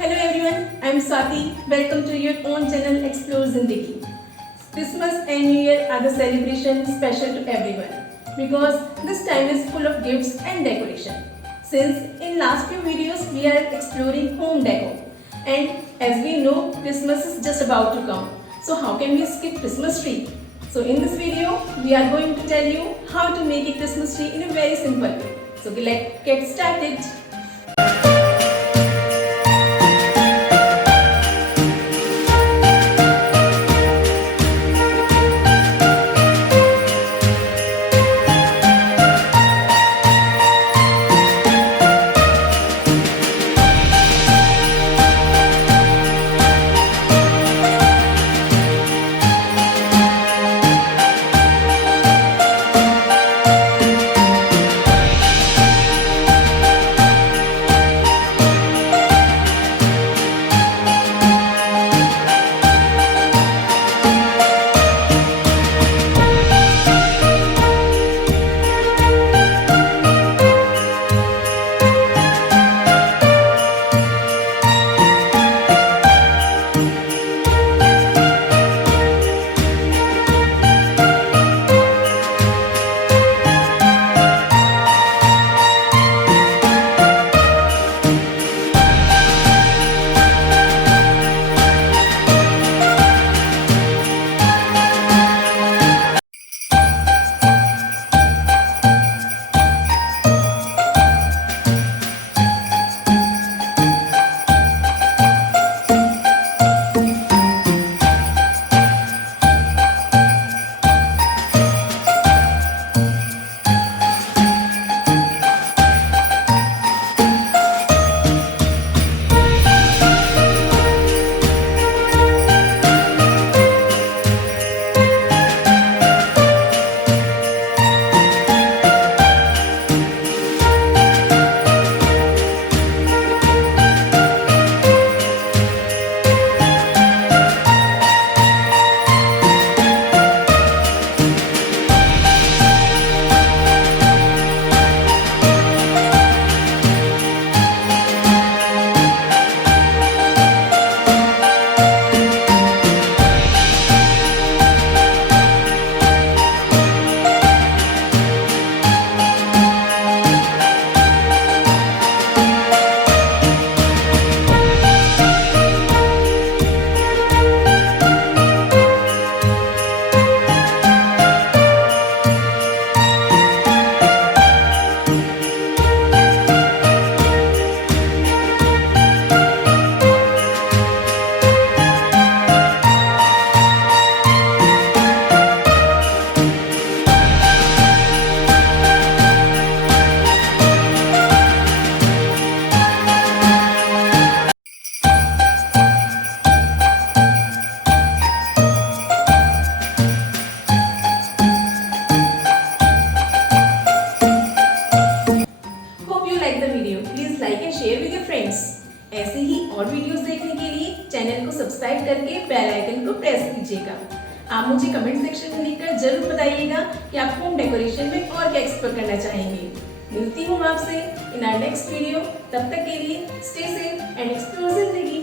Hello everyone, I am Swati. Welcome to your own channel Explore Zindagi. Christmas and New Year are the celebration special to everyone because this time is full of gifts and decoration. Since in last few videos we are exploring home decor and as we know Christmas is just about to come. So how can we skip Christmas tree? So in this video we are going to tell you how to make a Christmas tree in a very simple way. So let's get started. Hope you like the video. Please like and share with your friends. ऐसे ही और videos देखने के लिए channel को subscribe करके bell icon को press कीजिएगा. आप मुझे कमेंट सेक्शन में लिखकर जरूर बताइएगा कि आप होम डेकोरेशन में और क्या एक्सप्लोर करना चाहेंगे. मिलती हूँ आपसे इन आवर नेक्स्ट वीडियो. तब तक के लिए स्टे सेफ एंड एक्सप्लोर जिंदगी.